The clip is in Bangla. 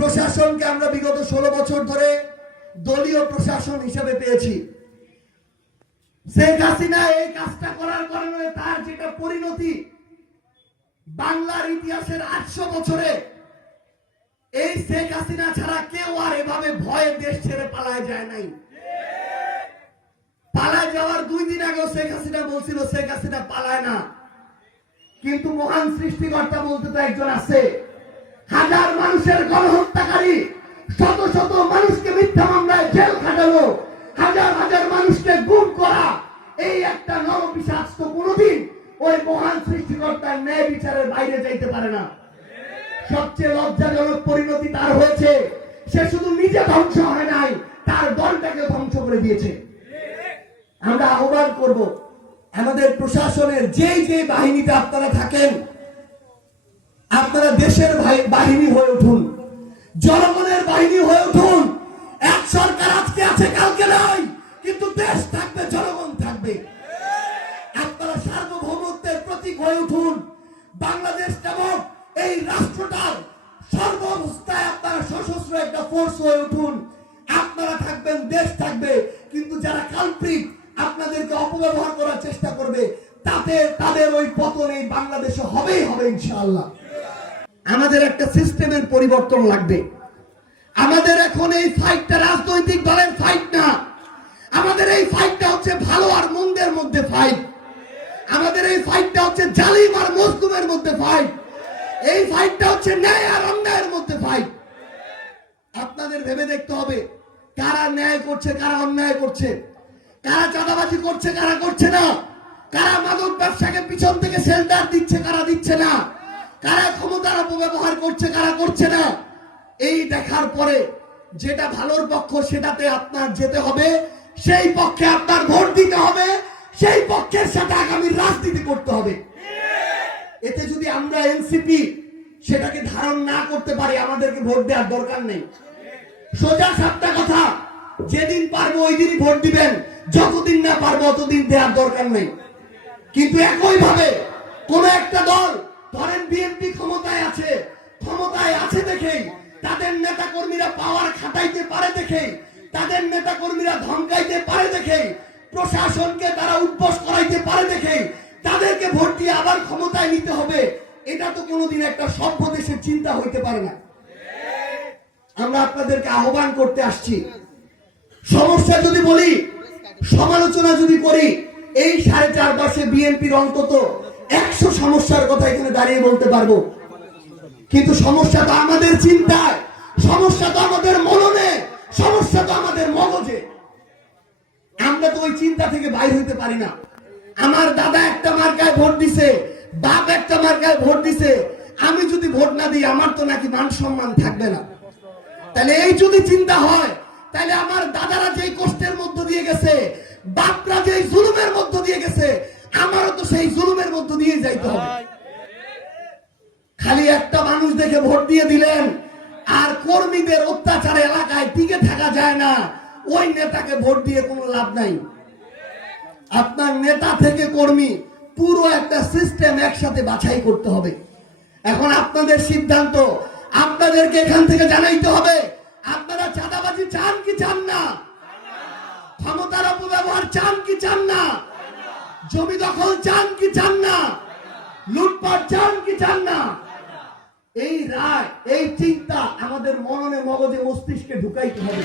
প্রশাসনকে আমরা বিগত 16 বছর ধরে দলীয় প্রশাসন হিসেবে পেয়েছি। শেখ হাসিনা এই কাজটা করার কারণে তার যেটা পরিণতি, বাংলার ইতিহাসের 800 বছরে এই শেখ হাসিনা ছাড়া কেউ আর এভাবে ভয়ে দেশ ছেড়ে পালায় যায় নাই। পালায় যাওয়ার 2 দিন আগেও শেখ হাসিনা বলছিল শেখ হাসিনা পালায় না, কিন্তু মহান সৃষ্টিকর্তা বলতে তো একজন আছে। হাজার মানুষের গণহত্যাকারী, শত শত মানুষকে মিথ্যা মামলায় জেল খাটানো, হাজার হাজার মানুষকে গুম করা, এই একটা নরপিশাচ তো কোনোদিন ওই মহান সৃষ্টিকর্তার ন্যায় বিচারের বাইরে যাইতে পারে না। সবচেয়ে লজ্জাজনক পরিণতি তার হয়েছে, সে শুধু নিজে ধ্বংস হয় নাই, তার দলটাকে ধ্বংস করে দিয়েছে। আমরা আহ্বান করব, আমাদের প্রশাসনের যে বাহিনীতে আপনারা থাকেন, আপনারা দেশের বাহিনী হয়ে উঠুন, জনগণের বাহিনী হয়ে উঠুন। এক সরকার আজকে আছে, কালকে নাই, কিন্তু দেশ থাকবে, জনগণ থাকবে। আপনারা সার্বভৌমত্বের প্রতীক হয়ে উঠুন। বাংলাদেশ নামক এই রাষ্ট্রটার সর্বাবস্থায় আপনারা সশস্ত্র একটা ফোর্স হয়ে উঠুন। আপনারা থাকবেন, দেশ থাকবে, কিন্তু যারা কাল্পিক আপনাদেরকে অপব্যবহার করার চেষ্টা করবে, তাদের ওই পতন এই বাংলাদেশে হবেই হবে ইনশাআল্লাহ। আমাদের একটা সিস্টেমের পরিবর্তন লাগবে। আমাদের এখন এই ফাইটটা রাজনৈতিক দলের ফাইট না, আমাদের এই ফাইটটা হচ্ছে ভালো আর মন্দের মধ্যে ফাইট। আমাদের এই ফাইটটা হচ্ছে জালিম আর মজলুমের মধ্যে ফাইট। এই ফাইটটা হচ্ছে ন্যায় আর অন্যায়ের মধ্যে ফাইট। আপনাদের ভেবে দেখতে হবে কারা ন্যায় করছে, কারা অন্যায় করছে, কারা চাঁদাবাজি করছে, কারা করছে না, কারা মাদক ব্যবসাকে পিছন থেকে শেল্টার দিচ্ছে, কারা দিচ্ছে না, কারা ক্ষমতার অপব্যবহার করছে, কারা করছে না। এই দেখার পরে যেটা ভালোর পক্ষ সেটাতে আপনার যেতে হবে, সেই পক্ষে আপনার ভোট দিতে হবে, সেই পক্ষের সাথে আগামী রাজনীতি করতে হবে। এতে যদি আমরা এনসিপি সেটাকে ধারণ না করতে পারি, আমাদেরকে ভোট দেওয়ার দরকার নেই। সোজা সাপটা কথা, যেদিন পারবো ওই দিনই ভোট দিবেন, যতদিন না পারবো অতদিন দেওয়ার দরকার নেই। কিন্তু একই ভাবে কোন একটা দল, ধরেন বিএনপি ক্ষমতায় আছে দেখেই, তাদের নেতা কর্মীরা পাওয়ার খাটাইতে পারে দেখেই, তাদের নেতা কর্মীরা ধমকাইতে পারে দেখেই, প্রশাসনকে তারা উদ্বোস করাইতে পারে দেখেই তাদেরকে ভোট দিয়ে আবার ক্ষমতায় নিতে হবে, এটা তো কোনোদিন একটা সভ্য দেশের চিন্তা হইতে পারে না। আমরা আপনাদেরকে আহ্বান করতে আসছি, সমস্যা যদি বলি, সমালোচনা যদি করি, এই 4.5 মাসে বিএনপির অন্তত 100 সমস্যার কথা এখানে দাঁড়িয়ে বলতে পারবো। কিন্তু সমস্যা তো আমাদের চিন্তায়, সমস্যা তো আমাদের মননে, সমস্যা তো আমাদের মগজে। আমরা তো ওই চিন্তা থেকে বাইরে হইতে পারি না। আমার দাদা একটা মার্কায় ভোট দিছে, বাপ একটা মার্কায় ভোট দিছে, আমি যদি ভোট না দিই আমার তো নাকি মান সম্মান থাকবে না। তাহলে এই যদি চিন্তা হয়, তাহলে আমার দাদারা যেই কষ্টের মধ্য দিয়ে গেছে, বাপরা যেই জুলুমের মধ্য দিয়ে গেছে, আমারও তো সেই জুলুমের মধ্য দিয়ে যাইতে হবে। খালি একটা মানুষ দেখে ভোট দিয়ে দিলেন আর কর্মীদের অত্যাচারে এলাকায় টিকে থাকা যায় না, ওই নেতাকে ভোট দিয়ে কোনো লাভ নাই। আপনার নেতা থেকে কর্মী পুরো একটা সিস্টেম একসাথে বাছাই করতে হবে। এখন আপনাদের সিদ্ধান্ত, আপনাদেরকে এখান থেকে জানাইতে হবে আপনারা চাঁদাবাজি চান কি চান না, ক্ষমতার অপব্যবহার চান কি চান না, জমি দখল চান কি চান না, লুটপাট চান কি চান না। এই রায়, এই চিন্তা আমাদের মননে মগজে মস্তিষ্কে ঢুকাইতে হবে।